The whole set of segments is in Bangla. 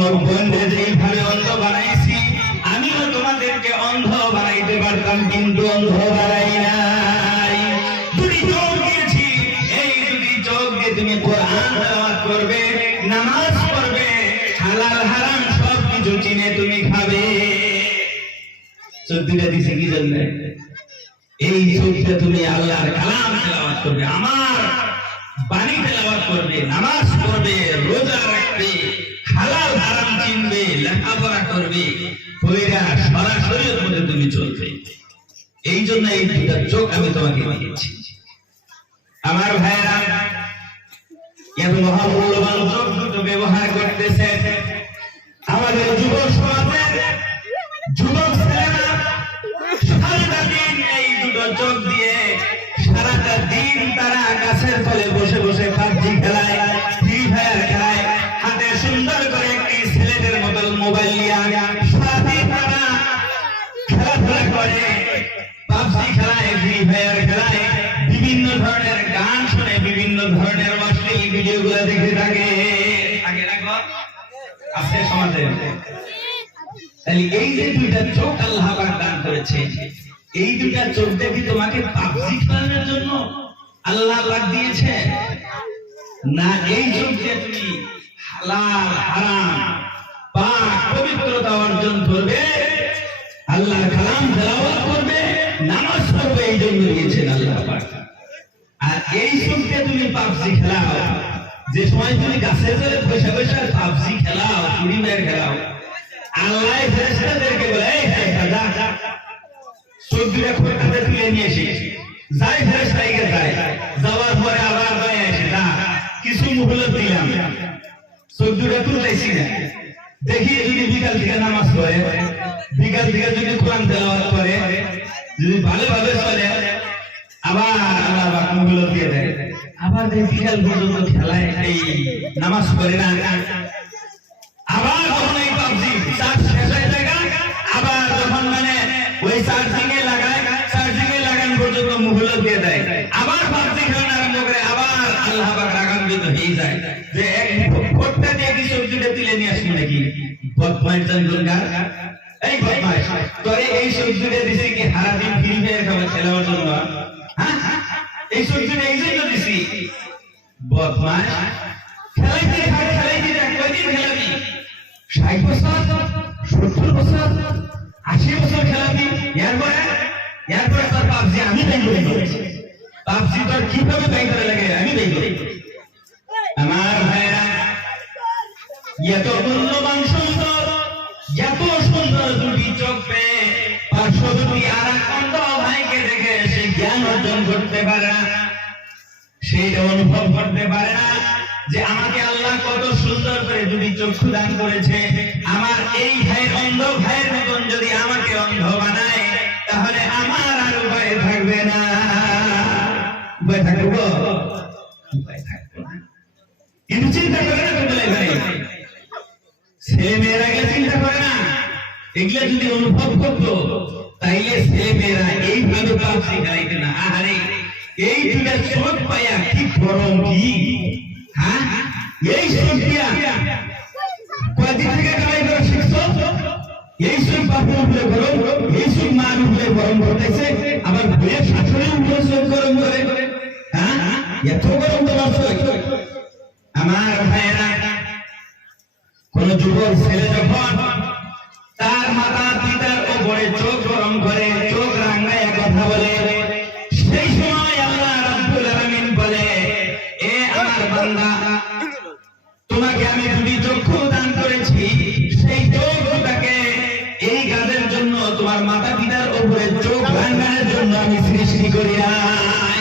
অমর বন্ধে যেইভাবে অন্ধ বানাইছি আমিও তোমাদেরকে অন্ধ বানাইতে পারতাম, কিন্তু অন্ধ বানাই নাই। দুটি চোখ দিয়েছি, এই দুটি চোখ দিয়ে তুমি কোরআন তেলাওয়াত করবে, নামাজ পড়বে, হালাল হারাম সব কিছু চিনে তুমি খাবে। চোখ দুটা দিছি কি জন্য? এই চোখটা তুমি আল্লাহর কালাম তেলাওয়াত করবে, আমার বাণী তেলাওয়াত করবে, নামাজ পড়বে, রোজা রাখবে, হালাল হারাম চিনবে, লেখাপড়া করবে, কইরা সরাসরির মধ্যে তুমি চলবে। এই জন্য এই দুটা চোখ আমি তোমাকে দিয়েছি। আমার ভাইরা, এত মহামূল্যবান চোখ দুটো ব্যবহার করতেছে আমাদের যুব সমাজে। যুবক ছেলেরা সারাটা দিন এই দুটো চোখ দিয়ে সারাটা দিন তারা গাছের তলে বসে বসে পাবজি খেলায়, ফ্রি ফায়ার খেলায়, হাতে সুন্দর করে একটি ছেলেদের মতো মোবাইল নিয়ে সারাদিন তারা খেলাধুলা করে, পাবজি খেলায়, ফ্রি ফায়ার খেলায়, বিভিন্ন ধরনের গান শুনে, বিভিন্ন ধরনের অশ্লীল ভিডিওগুলো দেখে থাকে। আগে রাখো আজকে সমাজে এই যে দুইটা চোখ আল্লাহ পাক দান করেছে, এই দুইটা চোখ দেখি তোমাকে পাবজি খেলানোর জন্য আল্লাহ পাক দিয়েছে না? এই চোখ দিয়ে তুমি হালাল হারাম পাক পবিত্রতা অর্জন করবে, আল্লাহর কালাম তেলাওয়াত করবে, নামাজ পড়বে, এই জন্য দিয়েছেন আল্লাহ পাক। আর এই চোখ দিয়ে তুমি পাবজি খেলাও, যে সময় তুমি গাছের তলে বসে বসে পাবজি খেলাও, ফ্রি ফায়ার খেলাও, আল্লাহ ফেরেশতাদেরকে বলে এই যা যা চোখ দুটা খোঁটাতে তুলে নিয়ে এসে যাই, ফেরেশতাইকে যায়, যাওয়ার পরে আবার গায়ে এসে যা কিছু মুহূর্ত দিলাম, চোখ দুটা তুলতেছি না, দেখি যদি বিকাল থেকে নামাজ পড়ে, বিকাল থেকে যদি কোরআন তেলাওয়াত করে, যদি ভালোভাবে চলে, আবার আল্লাহ পাক মুহূর্ত দিয়ে দেয়, আবার বিকাল পর্যন্ত খেলায় এই নামাজ পড়ে না, আবার যখন এই পাবজি চার্জ শেষ হয়ে যায়, আবার যখন মানে ওই চার্জিং এ লাগান পর্যন্ত মুহূর্ত দিয়ে দেয়, আবার পাবজি খেলা আরম্ভ করে, আবার আল্লাহ পাক রাগান্বিত হয়ে যায় যে এক ফোঁটা দিয়ে কি সবজিটা তুলে নিয়ে আসবি নাকি? বদমাইশ জনগণকার, এই বদমাইশ তোরে এই সবজিটা দিছি কি সারাদিন ফ্রি ফায়ার খেলার জন্য? হ্যাঁ, এই সবজিটা এই জন্য দিছি। বদমাইশ খেলাইতে কয়দিন খেলাবি? 60 বছর, 70 বছর, 80 বছর খেলাবি? এরপরে তোর পাবজি আমি তাই করি, পাবজি তোর কিভাবে তাই করে লাগে আমি তাই করি। আমার ভাইরা, এত মূল্যবান সুন্দর, এত সুন্দর দুটি চোখ পেয়ে পার্শ্ব দুটি আর এক অন্ধ ভাইকে দেখে সে জ্ঞান অর্জন করতে পারে না, সেইটা অনুভব করতে পারে না যে আমাকে আল্লাহ কত সুন্দর করে দুটি চক্ষু দান করেছে। আমার এই ভাইয়ের অন্ধ ভাইয়ের মতন যদি আমাকে অন্ধ বানায়, তাহলে আমার আর উপায় থাকবে না। উপায় থাকবো? উপায় থাকবো না। কিন্তু চিন্তা করে না বলে ভাই, ছেলে মেয়েরা এগুলো চিন্তা করে না। এগুলো যদি অনুভব করতো তাইলে ছেলে মেয়েরা এইভাবে পাবজি খেলাইতে না। আরে এই দুটা চোখ পাইয়া কি গরম কি, হ্যাঁ, এই চোখ দিয়া কয়দিন থেকে খেলাই করে শিখছো? এই চোখ বাপুর উপরে গরম, এই চোখ মার উপরে গরম করতেছে, আবার বইয়ের শাশুড়ির উপরে চোখ গরম করে, হ্যাঁ, এত গরম তোমার চোখ। আমার ভাইয়েরা, কোন যুবক ছেলে যখন তার মাতা পিতার উপরে চোখ গরম করে, চোখ রাঙায় কথা বলে, সেই সময় আল্লাহ রাব্বুল আলামিন বলে, এ আমার বান্দা, তোমাকে আমি দুটি চক্ষু দান করেছি, সেই চোখ দুটাকে এই কাজের জন্য, তোমার মাতা পিতার উপরে চোখ রাঙানোর জন্য আমি সৃষ্টি করি নাই।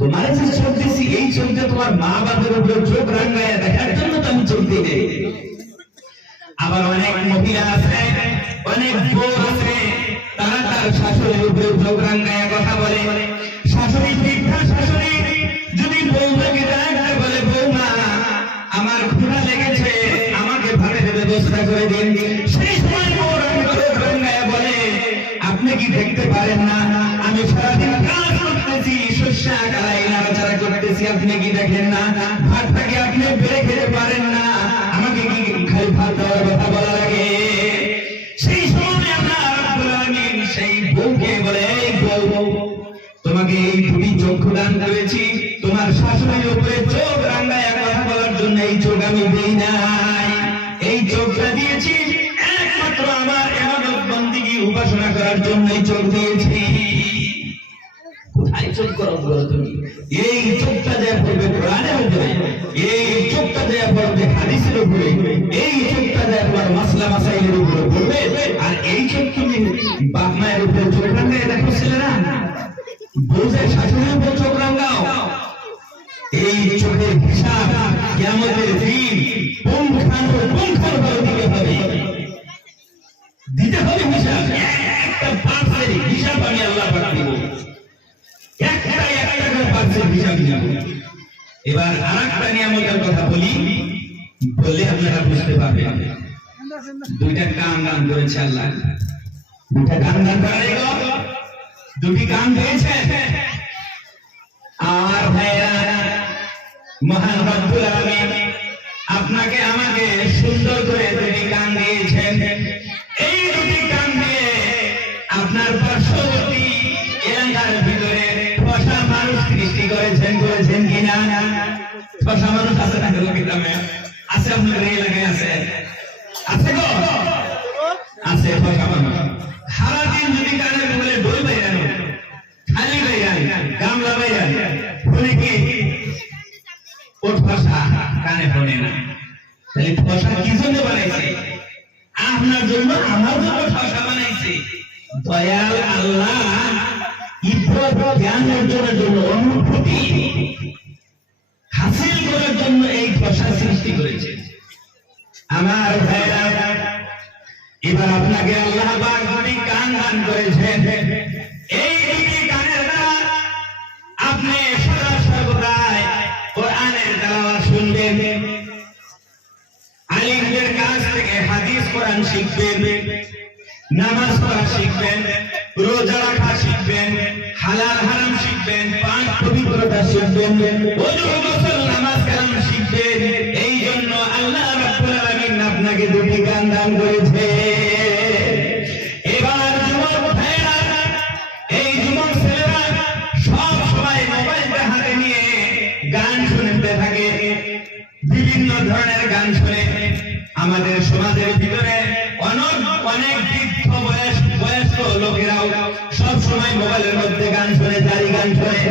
তোমার যে চোখ দিছি, এই চোখটা তোমার মা বাবার উপরে চোখ রাঙায় দেখার জন্য তো আমি চোখ দিই। আবার অনেক মহিলা আছে, অনেক বউ আছে, তারা তার শাশুড়ির উপরে চোখ রাঙায় কথা বলে। শাশুড়ি বৃদ্ধা শাশুড়ি যদি বউটাকে ডাকতে বলে, বৌমা আমার ক্ষুধা লেগেছে, আমাকে ভাতের ব্যবস্থা করে দিন, সেই সময় বউ রাঙায় বলে, আপনি কি দেখতে পারেন না আমি সারাদিন কাজ করতেছি, শস্য কালাই নাড়াচাড়া করতেছি, দিয়েছি আপনি কি দেখেন না? ভাতটাকে আপনি বেড়ে খেতে পারেন না, আমাকে কি খালি ভাত দেওয়ার কথা বলা লাগে? সেই সময় আল্লাহ রাব্বুল আলামিন সেই বউকে বলে, এই বউ, তোমাকে এই দুটি চক্ষু দান করেছি, তোমার শাশুড়ির উপরে চোখ রাঙায় কথা বলার জন্য এই চোখ আমি দেই নাই। এই চোখটা দিয়েছি একমাত্র আমার ইবাদত বন্দেগী উপাসনা করার জন্য এই চোখ দিয়েছি। কোথায় চোখ করো তুমি? এই চোখটা দেয়া পড়বে কোরআনের উপরে, এই চোখটা দেয়া পড়বে হাদিসের উপরে, এই চোখটা দেয়া তোমার মাসলা মাসাইলের উপরে পড়বে। আর এই চোখ তুমি বাপ মায়ের উপরে চোখ রাঙায় দেখো ছেলেরা, বউদের শাশুড়ির উপর চোখ রাঙাও। এই চোখের হিসাব কিয়ামতের দিন পুঙ্খানুপুঙ্খভাবে দিতে হবে হিসাব। একটা পার্সের হিসাব আমি আল্লাহ পাক দিব, একটা করে পার্সের হিসাব দিব। এবার আরেকটা নিয়ামতের কথা বলি, বলে আপনারা বুঝতে পারবেন। দুইটা কান দান করেছে আল্লাহ, দুইটা কান দান করে দুটি কান দিয়েছে। আর ভাইরা, মহান রব্বুল আলামিন আপনাকে আমাকে সুন্দর করে দুটি কান দিয়েছেন। এই দুটি কান দিয়ে আপনার পার্শ্ববর্তী এলাকার ভিতরে ঠসা মানুষ সৃষ্টি করেছেন কিনা? ঠসা মানুষ আছে না গ্রামে? আছে, আপনার এই এলাকায় আছে? আছে গো, আছে ঠসা মানুষ। সারাদিন যদি কানের বলে ডোল বাইরানো, খালি বাইরান, গামলা বাইরান, বলে কি ওর ঠসা কানে শোনে না। তাহলে ঠসা কি জন্য বানাইছে? আপনার জন্য, আমার জন্য ঠসা বানাইছে। দয়াল আল্লাহ ইবাদত জ্ঞান অর্জনের জন্য, অনুভূতি হাসিল করার জন্য এই ঠসা সৃষ্টি করেছে। আমার ভাইরা, এবার আপনাকে আল্লাহ পাক দুটি কান দান করেছেন। এই দুটি কানের দ্বারা আপনি সদা সর্বদাই কোরআনের তেলাওয়াত শুনবেন, আলিমদের কাছ থেকে হাদিস কোরআন শিখবেন, নামাজ পড়া শিখবেন, রোজা রাখা শিখবেন, হালাল হারাম শিখবেন, পাক পবিত্রতা শিখবেন, ওযু গোসল নামাজ কালাম শিখবেন। এই জন্য আল্লাহ রাব্বুল আলামিন আপনাকে দুটি কান দান করেছে। এবার যুবক ভাইরা, এই যুবক ছেলেরা সব সময় মোবাইলটা হাতে নিয়ে গান শুনতে থাকে, বিভিন্ন ধরনের গান শুনে। আমাদের সমাজের ভিতরে অনেক বৃদ্ধ বয়স্ক লোকেরাও সব সময় মোবাইলের মধ্যে গান শুনে, জারি গান শুনে।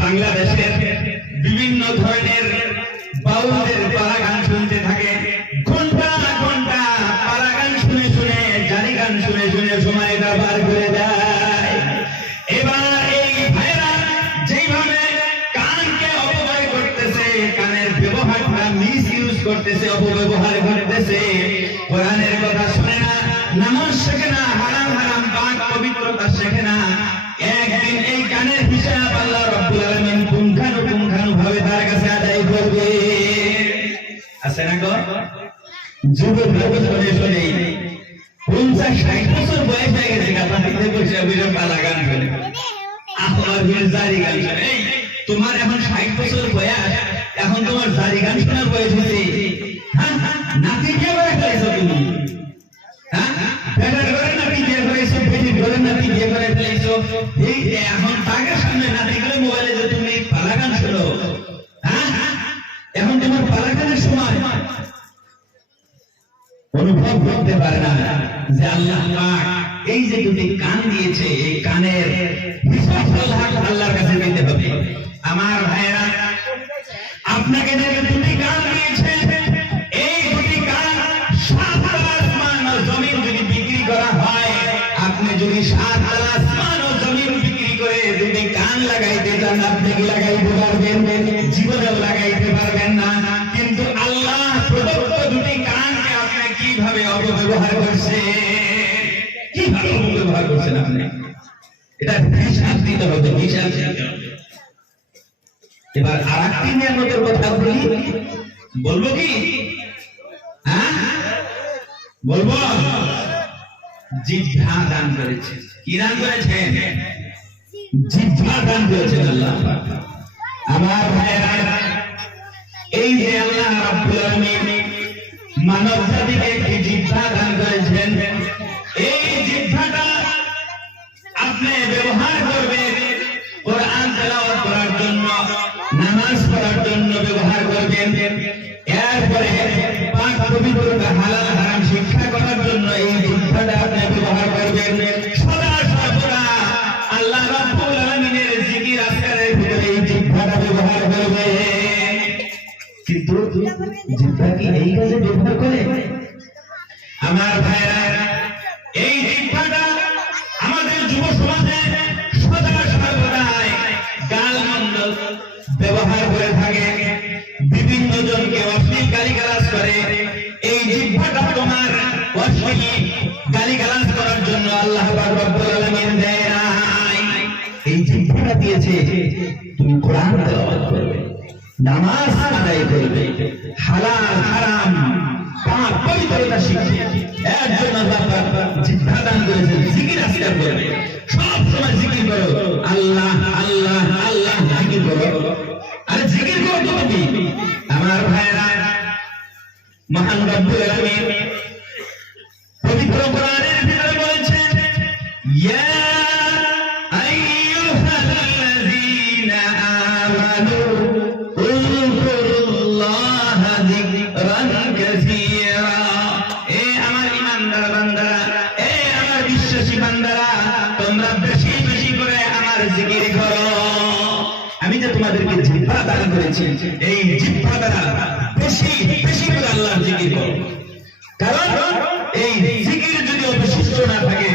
বাংলাদেশের বিভিন্ন ধরনের বাউলদের পালা গান শুনতে থাকে, ঘন্টা ঘন্টা পালা গান শুনে শুনে, জারি গান শুনে শুনে সময়টা পার করে দেয়। এবার এই ভাইরা যেইভাবে কানকে অপব্যয় করতেছে, কানের ব্যবহারটা মিস ইউজ করতেছে, অপব্যবহার করতেছে, কোরআনের কথা শুনে না, নামাজ শেখে না, হারাম হারাম পাক পবিত্রতা শেখে না। একদিন এই কানের হিসাব আল্লাহ রাব্বুল আলামিন পুঙ্খানুপুঙ্খানুভাবে তার কাছে আদায় করবে। আছে না গো? যুবক শুনে শুনে 50-60 বছর বয়স হয়ে গেছে, কাতারিতে বসে বসে পালা গান শুনে, আমার জারি গান শুনে। এই তোমার এখন 60 বছর বয়স, এখন তোমার জারি গান শোনার বয়স হয়েছে? নাতি কে বয়স হয়েছে তুমি? বেটার করে নাতি বিয়ে করেছো, বেটির করে নাতি বিয়ে করে ফেলেছো। এই এখন তাকে সামনে নাতি করে মোবাইলে যে তুমি পালা গান শোনো, এখন তোমার পালা গানের সময় অনুভব করতে পারে না যে আল্লাহ পাক এই যে দুটি কান দিয়েছে, এই কানের হিসাব আল্লাহর কাছে দিতে হবে। আমার ভাইরা, আপনাকে যে দুটি কান দিয়েছে, এই দুটি কান 7 আসমান ও জমিন যদি বিক্রি করা হয়, আপনি যদি 7 আসমান ও জমিন বিক্রি করে দুটি কান লাগাইতে চান, আপনি কি লাগাইতে পারবেন? জীবনেও লাগাইতে পারবেন না। কিন্তু আল্লাহ প্রদত্ত দুটি কানকে আপনি কিভাবে অপব্যবহার করছেন, কিভাবে অপব্যবহার করছেন আপনি, এটা হিসাব দিতে হবে, হিসাব দিতে হবে। এবার আরেকটি নিয়ামতের কথা বলি, বলবো কি? বলবো? জিহ্বা দান করেছে। কি দান করেছেন? জিহ্বা দান করেছেন আল্লাহ পাক। আমার ভাইরা, এই যে আল্লাহ রাব্বুল আলামিন মানব জাতিকে একটি জিহ্বা দান করেছেন, এই জিহ্বাটা আপনি ব্যবহার করবেন কোরআন তেলাওয়াত করার জন্য, নামাজ পড়ার জন্য ব্যবহার করবেন। এরপরে পাক পবিত্র হালাল হারাম শিক্ষা করার জন্য এই জিহ্বাটা আপনি ব্যবহার করবেন। সদা সর্বদা আল্লাহ রাব্বুল আলামিনের জিকির আজকারের ভিতরে এই জিহ্বাটা ব্যবহার করবেন। কিন্তু জিহ্বা কি এই কাজে ব্যবহার করে? আমার ভাইরা, এই জিহ্বাটা আমাদের যুব সমাজে সদা সর্বদাই গালমন্দ ব্যবহার করে থাকে, বিভিন্ন জনকে অশ্লীল গালিগালাজ করে। এই জিহ্বাটা তোমার অশ্লীল গালিগালাজ করার জন্য আল্লাহ পাক রব্বুল আলামিন দেয় নাই। এই জিহ্বাটা দিয়েছে তুমি কোরআন তেলাওয়াত করবে, নামাজ আদায় করবে, হালাল হারাম পাক পবিত্রতা শিখবে। এর জন্য আল্লাহ পাক জিহ্বা দান করেছেন, জিকির আজকার করবে, সব সময় জিকির করো, আল্লাহ আল্লাহ আল্লাহ জিকির করো। আরে জিকির করো তো তুমি। আমার ভাইরা, মহান রব্বুল আলামিন পবিত্র কোরআনের ভিতরে বলেছেন, ইয়া আইয়ুহাল্লাযীনা আমানু উযকুরুল্লাহা যিকরান কাসীরা। এ আমার ঈমানদার বান্দারা, এ আমার বিশ্বাসী বান্দারা, তোমরা বেশি বেশি করে আমার জিকির করো। আমি যে তোমাদেরকে জিহ্বা দান করেছি, এই জিহ্বা দ্বারা বেশি বেশি করে আল্লাহর জিকির করো। কারণ এই জিকির যদি অবশিষ্ট না থাকে,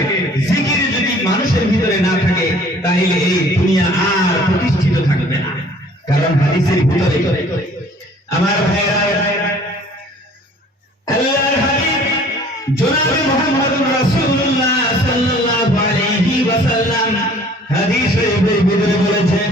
জিকির যদি মানুষের ভিতরে না থাকে, তাহলে এই দুনিয়া আর প্রতিষ্ঠিত থাকবে না। কারণ হাদিসের ভিতরে আমার ভাইরা, আল্লাহর হাবিব জনাবে মুহাম্মদুর রাসূলুল্লাহ সাল্লাল্লাহু আলাইহি ওয়াসাল্লাম হাদিস শরীফের ভিতরে বলেছেন,